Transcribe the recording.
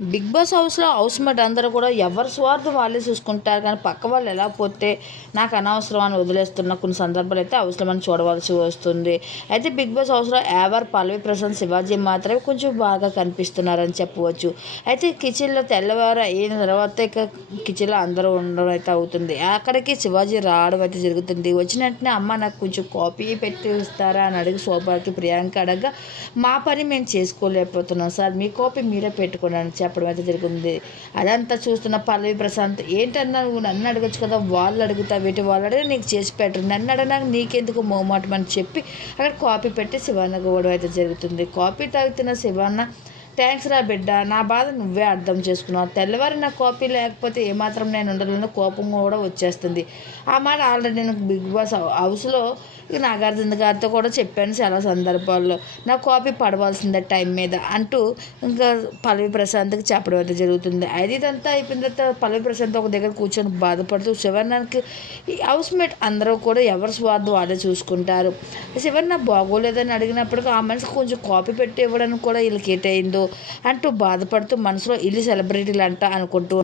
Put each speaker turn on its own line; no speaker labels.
Big boss హౌస్లో housemate అందరూ కూడా ఎవరి స్వార్థం వాళ్ళే చూసుకుంటారు. కానీ పక్క వాళ్ళు ఎలా పోతే నాకు అనవసరం అని వదిలేస్తున్న కొన్ని సందర్భాలు అయితే హౌస్లో మనం చూడవలసి వస్తుంది. అయితే బిగ్ బాస్ హౌస్లో ఎవరు పల్లవి ప్రసాద్ శివాజీ మాత్రమే కొంచెం బాగా కనిపిస్తున్నారని చెప్పవచ్చు. అయితే కిచెన్లో తెల్లవారు అయిన తర్వాత ఇక కిచెన్లో అందరూ ఉండడం అయితే అవుతుంది. అక్కడికి శివాజీ రావడం అయితే జరుగుతుంది. వచ్చిన వెంటనే అమ్మ నాకు కొంచెం కాపీ పెట్టి ఇస్తారా అని అడిగి శోభాకి ప్రియాంక అడగగా మా పని మేము చేసుకోలేకపోతున్నాం సార్. మీ కాపీ మీరే పెట్టుకోండి అని చెప్పడం అయితే జరిగింది. అదంతా చూస్తున్న పల్లవి ప్రశాంత్ ఏంటన్నా నువ్వు నన్ను అడగచ్చు కదా? వాళ్ళు అడుగుతా వీటి వాళ్ళు అడిగి నీకు చేసి పెట్టరు. నన్ను అడగడానికి నీకెందుకు మోమాటం అని చెప్పి అక్కడ కాపీ పెట్టి శివన్న గోవడం అయితే జరుగుతుంది. కాపీ తాగుతున్న శివన్న థ్యాంక్స్ రా బిడ్డ నా బాధ నువ్వే అర్థం చేసుకున్నావు. తెల్లవారి నా కాపీ లేకపోతే ఏమాత్రం నేను ఉండలేను కోపం కూడా వచ్చేస్తుంది. ఆ మాట ఆల్రెడీ నేను బిగ్ బాస్ హౌస్లో ఇక నాగార్జున గారితో కూడా చెప్పాను చాలా సందర్భాల్లో. నా కాపీ పడవలసిందే టైం మీద అంటూ ఇంకా పల్లవి ప్రశాంత్కి చెప్పడం అయితే జరుగుతుంది. అయితే ఇదంతా అయిపోయిన తర్వాత పల్లవి ప్రశాంత్ ఒక దగ్గర కూర్చొని బాధపడుతూ శివర్ణకి ఈ అందరూ కూడా ఎవరి స్వార్థం వాళ్ళే చూసుకుంటారు. శివర్ణ బాగోలేదని అడిగినప్పటికీ ఆ మనిషికి కొంచెం కాపీ పెట్టి ఇవ్వడానికి కూడా వీళ్ళకి ఏటైందో అంటూ బాధపడుతూ మనసులో ఇల్లు సెలబ్రిటీలు అంట అనుకుంటూ